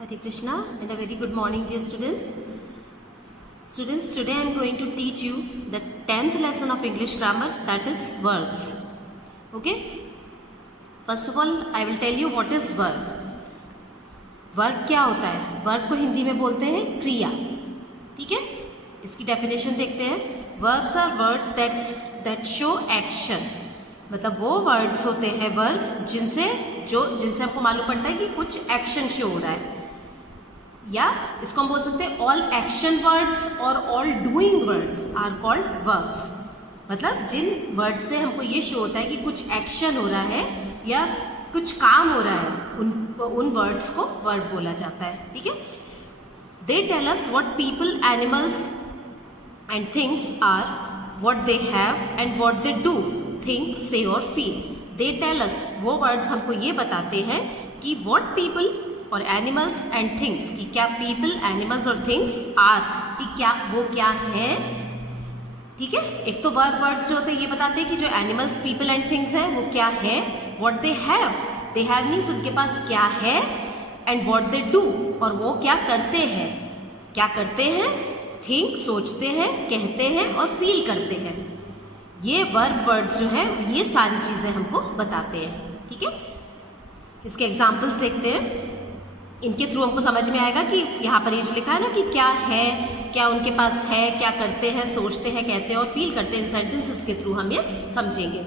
Hare Krishna and a very good morning, dear students. Students, today I am going to teach you the 10th lesson of English grammar, that is verbs. Okay? First of all, I will tell you what is verb. Verb क्या होता है? Verb को हिंदी में बोलते हैं क्रिया. ठीक है, इसकी डेफिनेशन देखते हैं. Verbs are words that show action. मतलब वो वर्ड्स होते हैं वर्ब जिनसे हमको मालूम पड़ता है कि कुछ एक्शन शो हो रहा है. या इसको हम बोल सकते हैं ऑल एक्शन वर्ड्स और all doing words are called verbs. मतलब जिन वर्ड से हमको ये शो होता है कि कुछ एक्शन हो रहा है या कुछ काम हो रहा है, उन वर्ड्स को वर्ब बोला जाता है. ठीक है. They tell us what people, animals and things are, what they have and what they do, think, say और फील. दे टेल अस, वो वर्ड्स हमको ये बताते हैं कि व्हाट पीपल और एनिमल्स एंड थिंग्स, कि क्या पीपल, एनिमल्स और थिंग्स आर, कि क्या वो क्या है. ठीक है. एक तो वर्ब वर्ड्स जो होते हैं ये बताते हैं कि जो एनिमल्स, पीपल एंड थिंग्स हैं वो क्या है. व्हाट दे हैव मीन्स उनके पास क्या है. एंड व्हाट दे डू, और वो क्या करते हैं. क्या करते हैं? थिंक, सोचते हैं, कहते हैं और फील करते हैं. ये वर्ब वर्ड्स जो है ये सारी चीज़ें हमको बताते हैं. ठीक है. इसके एग्जाम्पल्स देखते हैं. इनके थ्रू हमको समझ में आएगा कि यहाँ पर ये जो लिखा है ना कि क्या है, क्या उनके पास है, क्या करते हैं, सोचते हैं, कहते हैं और फील करते हैं. इन सेंटेंसेस के थ्रू हम ये समझेंगे.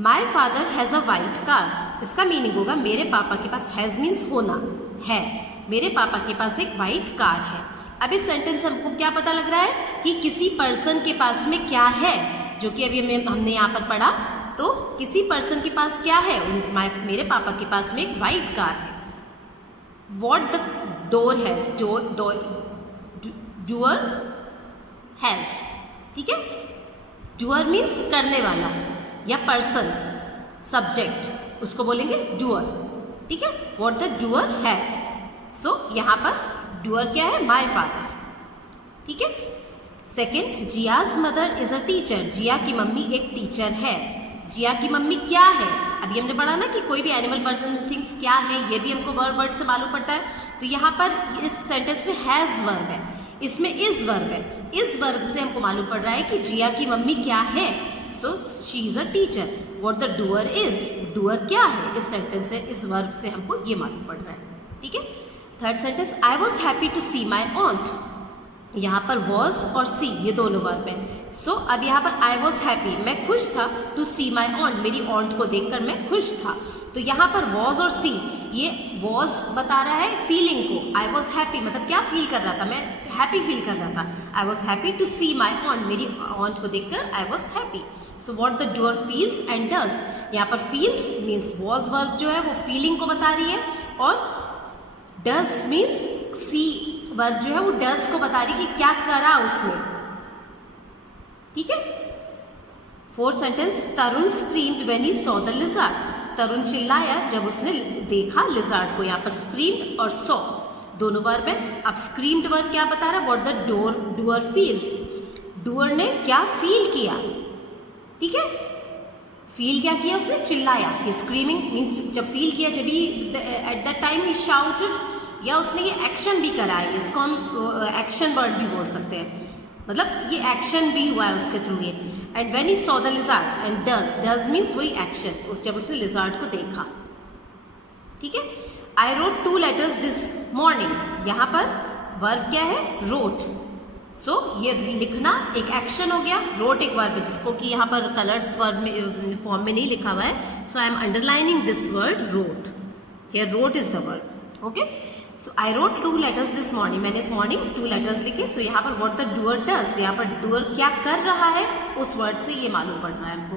My father has a white car. इसका मीनिंग होगा मेरे पापा के पास. हैज़ मीन्स होना है. मेरे पापा के पास एक वाइट कार है. अब इस सेंटेंस से हमको क्या पता लग रहा है कि किसी पर्सन के पास में क्या है, जो कि अभी हमने यहाँ पर पढ़ा. तो किसी पर्सन के पास क्या है, मेरे पापा के पास में एक वाइट कार है. What the door has, doer has. ठीक है. doer means करने वाला या पर्सन, सब्जेक्ट, उसको बोलेंगे doer. ठीक है. What the doer has. So यहाँ पर doer क्या है? My father. ठीक है. Second, Jiya's mother is a teacher. Jiya की मम्मी एक टीचर है. जिया की मम्मी क्या है? अभी हमने पढ़ा ना कि कोई भी एनिमल, पर्सन, थिंग्स क्या है, ये भी हमको वर्ड से मालूम पड़ता है. तो यहाँ पर इस सेंटेंस में हैज़ वर्ब है, इसमें इज वर्ब है. इस वर्ब से हमको मालूम पड़ रहा है कि जिया की मम्मी क्या है. So she is a teacher. What the doer is, doer क्या है, इस सेंटेंस से, इस वर्ब से हमको ये मालूम पड़ रहा है. ठीक है. Third sentence, I was happy to see my aunt. यहाँ पर वॉज और सी ये दोनों वर्ब हैं. सो अब यहाँ पर आई वॉज हैप्पी, मैं खुश था. टू सी माई ऑन्ट, मेरी ऑन्ट को देखकर मैं खुश था. तो यहाँ पर वॉज और सी, ये वॉज बता रहा है फीलिंग को. आई वॉज हैप्पी मतलब क्या फील कर रहा था, मैं हैप्पी फील कर रहा था. I was happy to see my aunt, मेरी ऑन्ट को देखकर I was happy. So what the doer feels and does. यहाँ पर फील्स मीन्स वॉज वर्ब जो है वो फीलिंग को बता रही है, और डज मीन्स सी वर्ब जो है वो डज को बता रही कि क्या करा उसने. ठीक है. Fourth sentence, Tarun screamed when he saw the lizard. Tarun चिल्लाया जब उसने देखा लिजर्ड को. यहाँ पर स्क्रीम्ड और सॉ दोनों वर्ब है. अब स्क्रीम्ड वर्ब क्या बता रहा है? What the doer feels. Doer ने क्या फील किया. ठीक है. फील क्या किया उसने? चिल्लाया. ये स्क्रीमिंग मीन्स जब फील किया, जब he at the time he shouted, या उसने ये एक्शन भी करा है. इसको हम एक्शन वर्ड भी बोल सकते हैं. मतलब ये एक्शन भी हुआ है उसके थ्रू ये. And when he saw the lizard, and does means वही एक्शन, जब उसने लिजर्ड को देखा. ठीक है. आई रोट 2 letters दिस मॉर्निंग. यहाँ पर वर्ब क्या है? रोट. सो ये लिखना एक एक्शन हो गया. रोट एक वर्ब है जिसको कि यहाँ पर कलर्ड वर्ब में फॉर्म में नहीं लिखा हुआ है. So I am underlining this word wrote. Here wrote is the verb. Okay. So I wrote 2 letters this morning. मैंने इस मॉर्निंग 2 letters लिखे. सो यहाँ पर व्हाट द डूअर डज, यहाँ पर डूअर क्या कर रहा है, उस वर्ड से ये मालूम पड़ रहा है हमको.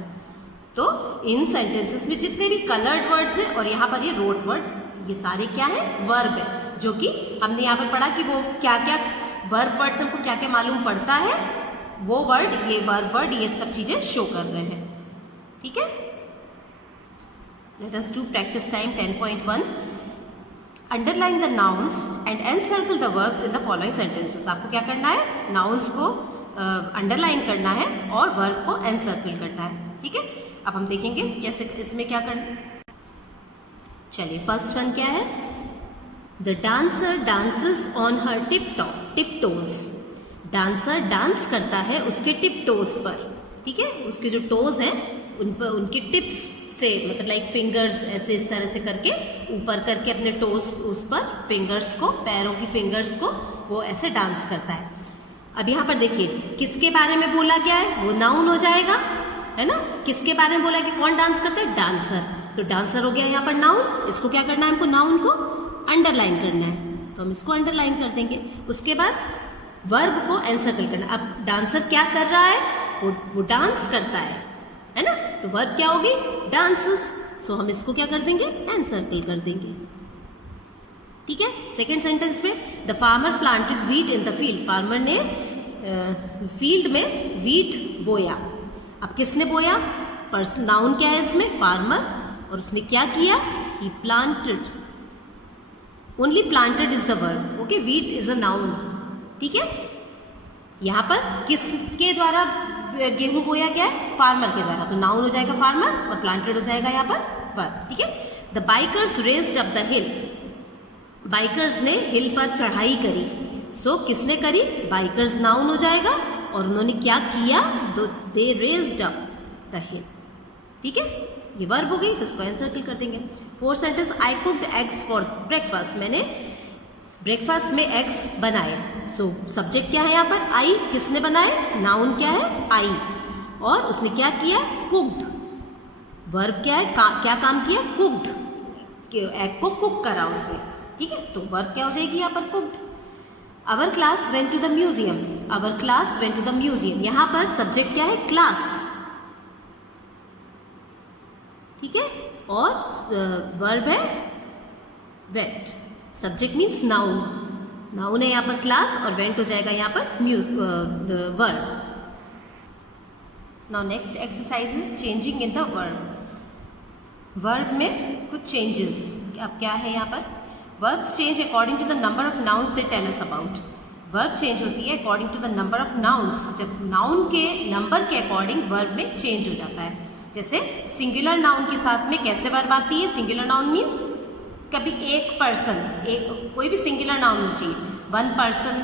तो इन सेंटेंसेस में जितने भी कलर्ड वर्ड्स हैं और यहाँ पर ये रोट वर्ड्स, ये सारे क्या है? वर्ब है. जो कि हमने यहाँ पर पढ़ा कि वो क्या क्या वर्ब वर्ड्स हमको क्या क्या मालूम पड़ता है, वो वर्ड, ये वर्ब वर्ड, ये सब चीज़ें शो कर रहे हैं. ठीक है. Let us do practice time 10.1. Underline the nouns and encircle the verbs in the following sentences. आपको क्या करना है? नाउन्स को अंडरलाइन करना है और वर्ब को एनसर्कल करना है. ठीक है. अब हम देखेंगे कैसे इसमें क्या करना. चलिए, फर्स्ट वन क्या है? The dancer dances on her tip toes. Dancer dance करता है उसके टिप टोज पर, ठीक है, उसके जो टोज हैं उन पर, उनके टिप्स से, मतलब लाइक फिंगर्स ऐसे इस तरह से करके ऊपर करके अपने टोज उस पर फिंगर्स को, पैरों की फिंगर्स को वो ऐसे डांस करता है। अब यहाँ पर देखिए किसके बारे में बोला गया है, वो नाउन हो जाएगा, है ना। किसके बारे में बोला है कि कौन डांस करता है, डांसर। तो डांसर हो गया यहाँ पर नाउन। इसको क्या करना है, हमको नाउन को अंडरलाइन करना है, तो हम इसको अंडरलाइन कर देंगे। उसके बाद वर्ब को एनसर्कल करना। अब डांसर क्या कर रहा है, वो डांस करता है ना। तो वर्ब क्या होगी, डांसेस। सो हम इसको क्या कर देंगे, एनसर्कल कर देंगे, ठीक है। सेकेंड सेंटेंस में the farmer planted wheat in the field. Farmer ने फील्ड में वीट बोया। अब किसने बोया, पर्सन, नाउन क्या है इसमें, फार्मर, और उसने क्या किया, he planted. Only planted is the verb, okay. Wheat is a noun, ठीक है। यहाँ पर किसके द्वारा गेहूं बोया गया है, फार्मर के द्वारा, तो नाउन हो जाएगा फार्मर और प्लांटेड हो जाएगा यहाँ पर वर्ब, ठीक है। The bikers raised up the hill. Bikers ने हिल पर चढ़ाई करी। सो किसने करी, बाइकर्स नाउन हो जाएगा, और उन्होंने क्या किया, दे रेज्ड अप द हिल, ठीक है। ये वर्ब हो गई, तो इसको एनसर्कल कर देंगे। Fourth sentence, I cooked eggs for breakfast. मैंने ब्रेकफास्ट में एग्स बनाए। सो सब्जेक्ट क्या है यहाँ पर, आई। किसने बनाए, नाउन क्या है, आई, और उसने क्या किया, कुक्ड। वर्ब क्या है, क्या काम किया, कुक्ड। एग को कुक करा उसने, ठीक है। तो वर्ब क्या हो जाएगी यहाँ पर, cooked. Our class went to the museum. Our class went to the museum. यहाँ पर सब्जेक्ट क्या है, क्लास, ठीक है, और वर्ब है went. Subject means noun, noun है यहाँ पर क्लास, और वेंट हो जाएगा यहाँ पर verb. Now next exercise is changing in the verb. Verb में कुछ चेंजेस, अब क्या है यहाँ पर, verbs change according to the number of nouns they tell us about. Verb change होती है according to the number of nouns. जब नाउन के नंबर के अकॉर्डिंग वर्ब में चेंज हो जाता है। जैसे सिंगुलर नाउन के साथ में कैसे वर्ब आती है, सिंगुलर नाउन मीन्स कभी एक पर्सन, एक कोई भी सिंगुलर नाउन होना चाहिए, one person,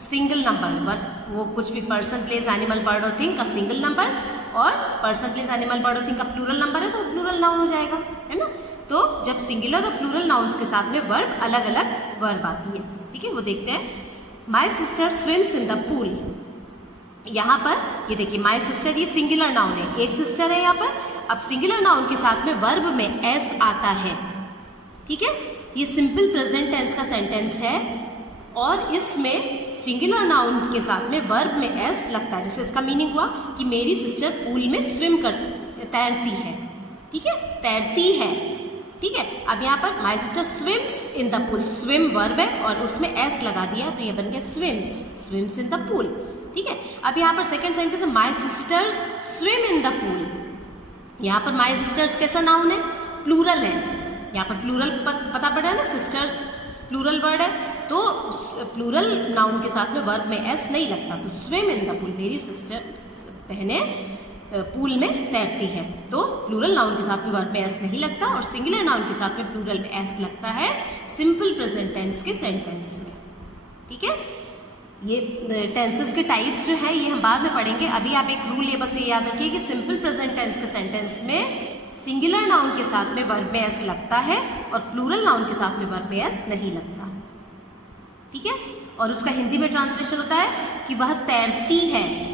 single number, one, वो कुछ भी, पर्सन प्लेस एनिमल बर्ड और थिंग का सिंगल नंबर, और पर्सन प्लेस एनिमल बर्ड और थिंग का प्लूरल नंबर है तो प्लूरल नाउन हो जाएगा, है ना। तो जब सिंगुलर और प्लूरल नाउन्स के साथ में वर्ब अलग अलग वर्ब आती है, ठीक है। वो देखते हैं। My sister swims in the pool. यहाँ पर ये देखिए, माई सिस्टर, ये सिंगुलर नाउन है, एक सिस्टर है यहाँ पर। अब सिंगुलर नाउन के साथ में वर्ब में एस आता है, ठीक है। ये सिंपल प्रेजेंट टेंस का सेंटेंस है, और इसमें सिंगुलर नाउन के साथ में वर्ब में एस लगता है। जैसे इसका मीनिंग हुआ कि मेरी सिस्टर पूल में तैरती है, ठीक है, तैरती है, ठीक है। अब यहाँ पर my sister swims in the pool, swim verb है और उसमें एस लगा दिया, तो ये बन गया swims, swims in the pool, ठीक है। अब यहाँ पर सेकंड सेंटेंस है, my sisters swim in the pool. यहाँ पर माई सिस्टर्स कैसा नाउन है, प्लूरल है। यहाँ पर प्लूरल पता पड़ रहा है ना, सिस्टर्स प्लूरल वर्ड है, तो प्लूरल नाउन के साथ में वर्ब में एस नहीं लगता। तो स्विम इन द पूल, मेरी सिस्टर बहनें पूल में तैरती है, तो प्लूरल नाउन के साथ में वर्ब में एस नहीं लगता, और सिंगुलर नाउन के साथ में प्लूरल में एस लगता है सिंपल प्रेजेंट टेंस के सेंटेंस में, ठीक है। ये टेंसेस के टाइप्स जो है ये हम बाद में पढ़ेंगे। अभी आप एक रूल ये बस ये याद रखिए कि सिंपल प्रेजेंट टेंस के सेंटेंस में सिंगुलर नाउन के साथ में वर्ब में एस लगता है, और प्लूरल नाउन के साथ में वर्ब में एस नहीं लगता, ठीक है। और उसका हिंदी में ट्रांसलेशन होता है कि वह तैरती है।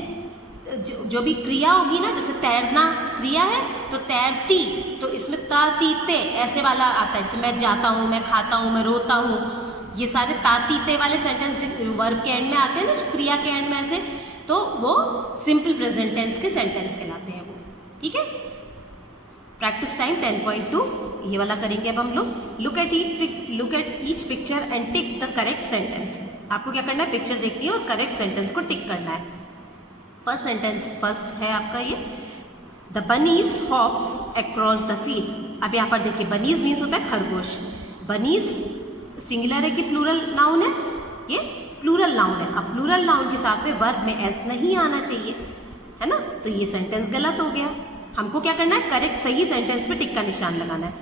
जो भी क्रिया होगी ना, जैसे तैरना क्रिया है, तो तैरती, तो इसमें तातीते ऐसे वाला आता है, जैसे मैं जाता हूँ, मैं खाता हूँ, मैं रोता हूँ, ये सारे तातीते वाले सेंटेंस वर्ब के एंड में आते हैं ना, क्रिया के एंड में ऐसे, तो वो सिंपल प्रेजेंट टेंस के सेंटेंस कहलाते हैं वो, ठीक है। प्रैक्टिस टाइम 10.2 ये वाला करेंगे अब हम लोग। Look at each picture and tick the correct sentence. आपको क्या करना है, पिक्चर देखनी है और करेक्ट सेंटेंस को टिक करना है। फर्स्ट सेंटेंस, फर्स्ट है आपका ये, the bunnies hops across the field. अब यहाँ पर देखिए, बनीज मीन्स होता है खरगोश। बनीज सिंगुलर है कि प्लूरल नाउन है, ये प्लूरल नाउन है। अब प्लूरल नाउन के साथ में वर्ब में एस नहीं आना चाहिए, है ना, तो ये सेंटेंस गलत हो गया। हमको क्या करना है, करेक्ट सही सेंटेंस पे टिक का निशान लगाना है।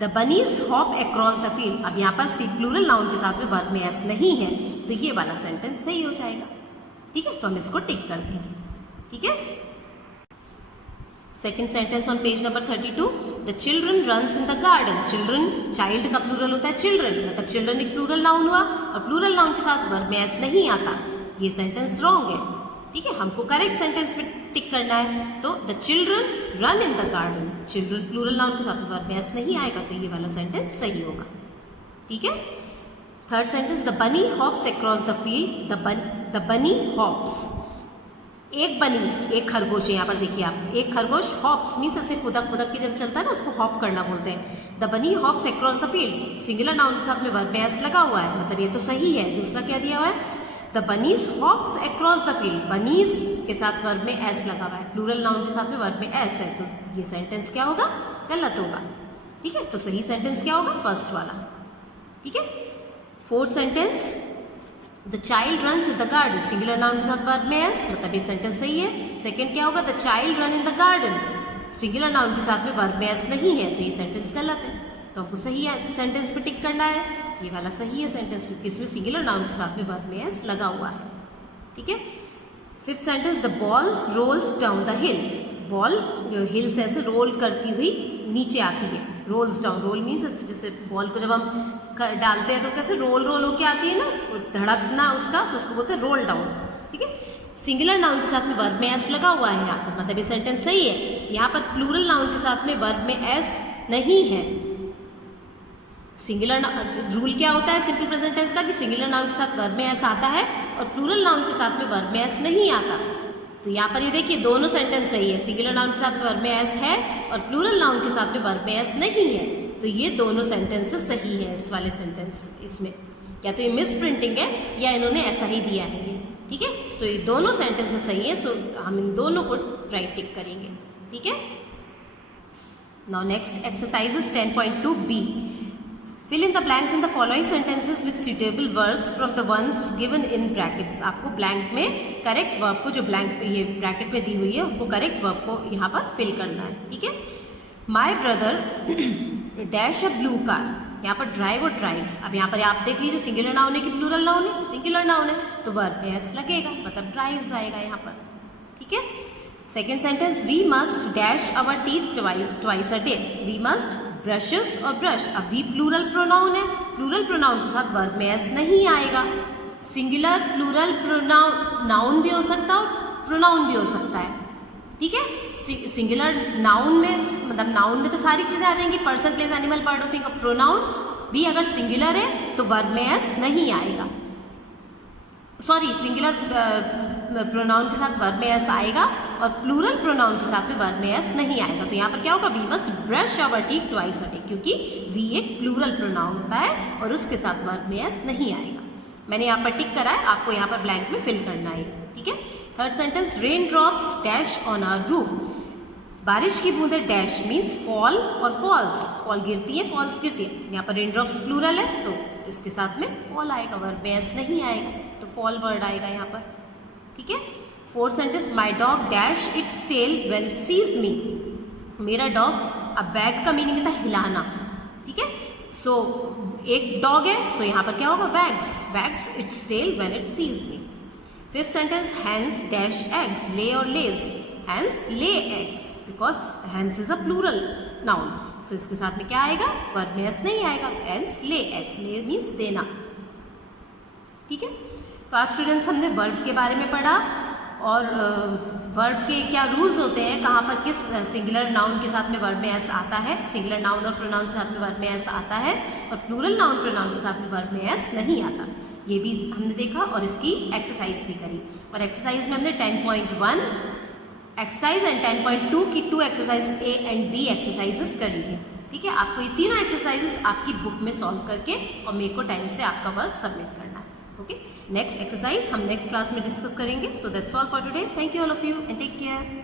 The bunnies hop across the field. अब यहाँ पर प्लूरल नाउन के साथ में वर्ब में एस नहीं है, तो ये वाला सेंटेंस सही हो जाएगा। ठीक है, तो हम इसको टिक कर देंगे। ठीक है, second sentence on page number 32, the children runs in the garden. Children, child का प्लूरल होता है चिल्ड्रन, मतलब चिल्ड्रन एक प्लूरल नाउन हुआ और प्लूरल नाउन के साथ वर्ब में एस नहीं आता, ये सेंटेंस रॉन्ग है। ठीक है, हमको करेक्ट सेंटेंस में टिक करना है। तो the children run in the garden, children plural noun के साथ वर्ब में एस नहीं आएगा, तो ये वाला सेंटेंस सही होगा। ठीक है, थर्ड सेंटेंस, द बनी hops across the field. The बनी हॉप्स, एक बनी, एक खरगोश है यहाँ पर देखिए आप, एक खरगोश हॉप्स मीन्स ऐसे फुदक फुदक के जब चलता है ना, उसको हॉप करना बोलते हैं। द बनी hops across the field, singular noun के साथ में वर्ब में एस लगा हुआ है, मतलब ये तो सही है। दूसरा क्या दिया हुआ है, the bunnies hops across the field, bunnies के साथ वर्ब में एस लगा हुआ है, प्लूरल नाउन के साथ में वर्ब में एस है, तो ये सेंटेंस क्या होगा, गलत होगा। ठीक है, तो सही सेंटेंस क्या होगा, फर्स्ट वाला। ठीक है, fourth sentence, the child runs in the garden, singular noun के साथ वर्ब में एस, मतलब ये सेंटेंस सही है। सेकंड क्या होगा, the child run in the garden, singular noun के साथ में वर्ब में एस नहीं है, तो ये सेंटेंस गलत है। तो हमको सही है सेंटेंस पे टिक करना है, ये वाला सही है सेंटेंस, क्योंकि इसमें सिंगुलर नाउन के साथ में वर्ब में एस लगा हुआ है। ठीक है, fifth sentence, the ball rolls down the hill. Ball hill से ऐसे रोल करती हुई नीचे आती है, रोल्स डाउन, रोल मीन्स ऐसे जैसे बॉल को जब हम डालते हैं तो कैसे रोल रोल होके आती है ना, धड़कना उसका, तो उसको बोलते हैं रोल डाउन। ठीक है, सिंगुलर नाउन के साथ में वर्ब में एस लगा हुआ है यहाँ पर, मतलब ये सेंटेंस सही है। यहाँ पर प्लूरल नाउन के साथ में वर्ब में एस नहीं है। सिंगुलर रूल क्या होता है सिंपल प्रेजेंट टेंस का, कि सिंगुलर नाउन के साथ वर्ब में एस आता है और प्लूरल नाउन के साथ में वर्ब में एस नहीं आता। तो यहाँ पर ये देखिए दोनों सेंटेंस सही है, सिंगुलर नाउन के साथ में वर्ब में एस है और प्लूरल नाउन के साथ में वर्ब में एस नहीं है, तो ये दोनों सेंटेंसेस सही है। इस वाले सेंटेंस इसमें या तो ये मिस प्रिंटिंग है या इन्होंने ऐसा ही दिया है ये। ठीक है, सो ये दोनों सेंटेंसेस सही है, सो हम इन दोनों को राइट टिक करेंगे। ठीक है, now next exercises 10.2b, fill in the blanks in the following sentences with suitable verbs from the ones given in brackets. आपको ब्लैंक में करेक्ट वर्ब को, जो ब्लैंक ये ब्रैकेट में दी हुई है, आपको करेक्ट वर्ब को यहाँ पर फिल करना है। ठीक है, my brother dash a blue car, यहाँ पर ड्राइव और ड्राइव्स। अब यहाँ पर आप देख लीजिए सिंगुलर नाउन है कि प्लूरल नाउन है, सिंगुलर नाउन है तो वर्ब में एस लगेगा, मतलब ड्राइव्स आएगा यहाँ पर। ठीक है, second sentence, we must dash our teeth twice a day. We must brushes और ब्रश, अब वी प्लूरल प्रोनाउन है, प्लूरल प्रोनाउन के साथ वर्ब में एस नहीं आएगा। सिंगुलर प्लूरल प्रोनाउन, नाउन भी हो सकता है और प्रोनाउन भी हो सकता है। ठीक है, सिंगुलर नाउन में, मतलब नाउन में तो सारी चीज़ें आ जाएंगी, person place animal part of thing. Pronoun भी अगर सिंगुलर है तो वर्ब में एस नहीं आएगा, सॉरी सिंगुलर प्रोनाउन के साथ वर्ब में एस आएगा और प्लूरल प्रोनाउन के साथ में वर्ब में एस नहीं आएगा। तो यहाँ पर क्या होगा, we must brush our teeth twice a day, क्योंकि वी एक प्लूरल प्रोनाउन होता है और उसके साथ वर्ब में एस नहीं आएगा। मैंने यहाँ पर टिक करा है, आपको यहाँ पर ब्लैंक में फिल करना है। ठीक है, third sentence, rain drops dash on our roof. बारिश की बूंदें डैश मीन्स फॉल और फॉल्स, फॉल गिरती है, फॉल्स गिरती है। यहाँ पर रेन ड्रॉप्स प्लूरल है तो इसके साथ में फॉल आएगा, वर्ब में एस नहीं आएगा, तो फॉल वर्ड आएगा यहाँ पर। ठीक है, fourth sentence, my dog dash its tail when it sees me. मेरा डॉग, अब वैग का मीनिंग था हिलाना। ठीक है, सो एक डॉग है, सो यहाँ पर क्या होगा, wags its tail when it sees me. Fifth sentence, hens dash eggs, lay और lays. Hens lay eggs, because hens is a plural noun, so इसके साथ में क्या आएगा, वर्ब में एस नहीं आएगा, हैंस ले एग्स, ले मीन्स देना। ठीक है, तो आज स्टूडेंट्स हमने वर्ब के बारे में पढ़ा और वर्ब के क्या रूल्स होते हैं, कहाँ पर किस सिंगुलर नाउन के साथ में वर्ब में एस आता है, सिंगुलर नाउन और प्रोनाउन के साथ में वर्ब में एस आता है और प्लूरल नाउन प्रोनाउन के साथ में वर्ब में एस नहीं आता, ये भी हमने देखा और इसकी एक्सरसाइज भी करी। और एक्सरसाइज में हमने 10.1 एक्सरसाइज एंड 10.2 की 2 exercise A and B exercises करी है। ठीक है, आपको ये तीनों एक्सरसाइजेस आपकी बुक में सॉल्व करके और मेरे को टाइम से आपका वर्क सबमिट करना है। ओके, नेक्स्ट एक्सरसाइज हम नेक्स्ट क्लास में डिस्कस करेंगे। So that's all for today, thank you all of you and take care.